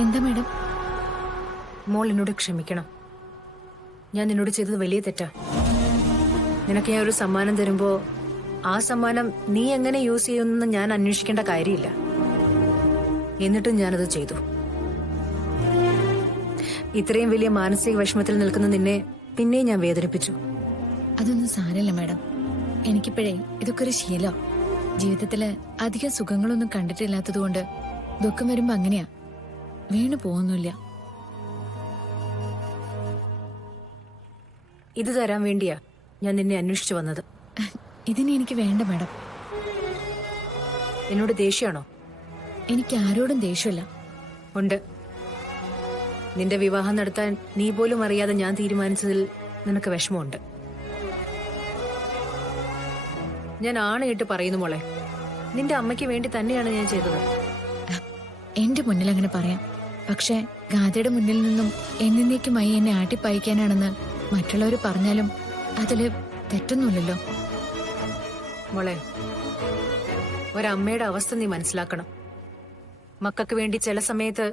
എന്താ മാഡം? മോൾ എന്നോട് ക്ഷമിക്കണം. ഞാൻ നിന്നോട് ചെയ്തത് വലിയ തെറ്റാ. നിനക്ക് ഞാൻ ഒരു സമ്മാനം തരുമ്പോ ആ സമ്മാനം നീ എങ്ങനെ യൂസ് ചെയ്യുമെന്ന് ഞാൻ അന്വേഷിക്കേണ്ട കാര്യമില്ല. എന്നിട്ടും ഞാനത് ചെയ്തു. ഇത്രയും വലിയ മാനസിക വിഷമത്തിൽ നിൽക്കുന്ന നിന്നെ പിന്നെയും ഞാൻ വേദനിപ്പിച്ചു. അതൊന്നും സാരല്ല മാഡം. എനിക്കിപ്പോഴേ ഇതൊക്കെ ഒരു ശീലം. ജീവിതത്തില് അധികം സുഖങ്ങളൊന്നും കണ്ടിട്ടില്ലാത്തതുകൊണ്ട് ദുഃഖം വരുമ്പോ അങ്ങനെയാ, വീണു പോകുന്നില്ല. ഇത് തരാൻ വേണ്ടിയാ ഞാൻ നിന്നെ അന്വേഷിച്ചു വന്നത്. ഇതിന് എനിക്ക് വേണ്ട മാഡം. എന്നോട് ദേഷ്യമാണോ? എനിക്ക് ആരോടും ദേഷ്യമില്ല. ഉണ്ട്. നിന്റെ വിവാഹം നടത്താൻ നീ പോലും അറിയാതെ ഞാൻ തീരുമാനിച്ചതിൽ നിനക്ക് വിഷമമുണ്ട്. ഞാൻ ആണയിട്ട് പറയുന്നു മോളെ, നിന്റെ അമ്മയ്ക്ക് വേണ്ടി തന്നെയാണ് ഞാൻ ചെയ്തത്. എന്റെ മുന്നിൽ അങ്ങനെ പറയാം, പക്ഷെ ഗാഥയുടെ മുന്നിൽ നിന്നും എന്നേക്കുമായി എന്നെ ആട്ടിപ്പായിക്കാനാണെന്ന് മറ്റുള്ളവർ പറഞ്ഞാലും അതില് തെറ്റൊന്നുമില്ലല്ലോ. മോളെ, ഒരമ്മയുടെ അവസ്ഥ നീ മനസ്സിലാക്കണം. മക്കൾക്ക് വേണ്ടി ചില സമയത്ത്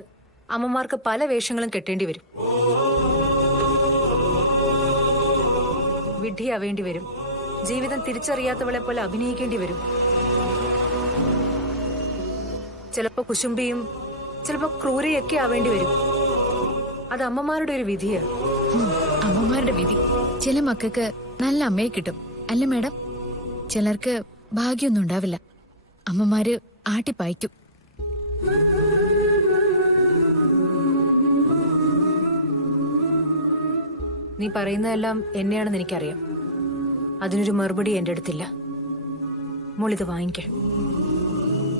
അമ്മമാർക്ക് പല വേഷങ്ങളും കെട്ടേണ്ടി വരും. വിഡ്ഢിയാവേണ്ടി വരും. ജീവിതം തിരിച്ചറിയാത്തവളെ പോലെ അഭിനയിക്കേണ്ടി വരും. ചിലപ്പോ കുശുംബിയും ചിലപ്പോ ക്രൂരയൊക്കെ ആവേണ്ടി വരും. അത് അമ്മമാരുടെ ഒരു വിധിയാ. അമ്മമാരുടെ വിധി. ചില മക്കൾക്ക് നല്ല അമ്മയെ കിട്ടും അല്ലേ മാഡം? ചിലർക്ക് ഭാഗ്യമൊന്നും ഉണ്ടാവില്ല. അമ്മമാര് ആട്ടിപ്പായിക്കും. നീ പറയുന്നതെല്ലാം എന്നെയാണെന്ന് എനിക്കറിയാം. അതിനൊരു മറുപടി എന്റെ അടുത്തില്ല. മോളിത് വാങ്ങിക്ക.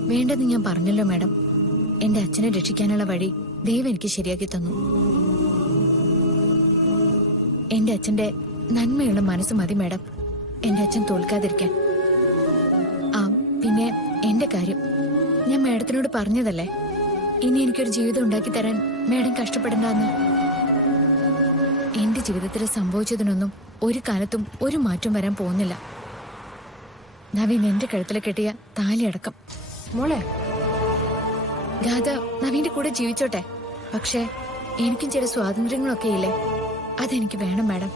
വേണ്ടെന്ന് ഞാൻ പറഞ്ഞല്ലോ മാഡം. എന്റെ അച്ഛനെ രക്ഷിക്കാനുള്ള വഴി ദൈവം എനിക്ക് ശരിയാക്കി തന്നു. എന്റെ അച്ഛന്റെ നന്മയുള്ള മനസ്സ് മതി മാഡം എന്റെ അച്ഛൻ തോൽക്കാതിരിക്കാൻ. ആ പിന്നെ എന്റെ കാര്യം ഞാൻ മാഡത്തിനോട് പറഞ്ഞതല്ലേ, ഇനി എനിക്കൊരു ജീവിതം ഉണ്ടാക്കി തരാൻ മാഡം കഷ്ടപ്പെടണ്ടെന്ന്. എന്റെ ജീവിതത്തിൽ സംഭവിച്ചതിനൊന്നും ഒരു കാലത്തും ഒരു മാറ്റം വരാൻ പോകുന്നില്ല. നവീൻ എന്റെ കഴുത്തിൽ കെട്ടിയ താലിയടക്കം. മോളെ, ഗാഥ നവീന്റെ കൂടെ ജീവിച്ചോട്ടെ, പക്ഷെ എനിക്കും ചില സ്വാതന്ത്ര്യങ്ങളൊക്കെ ഇല്ലേ, അതെനിക്ക് വേണം മാഡം.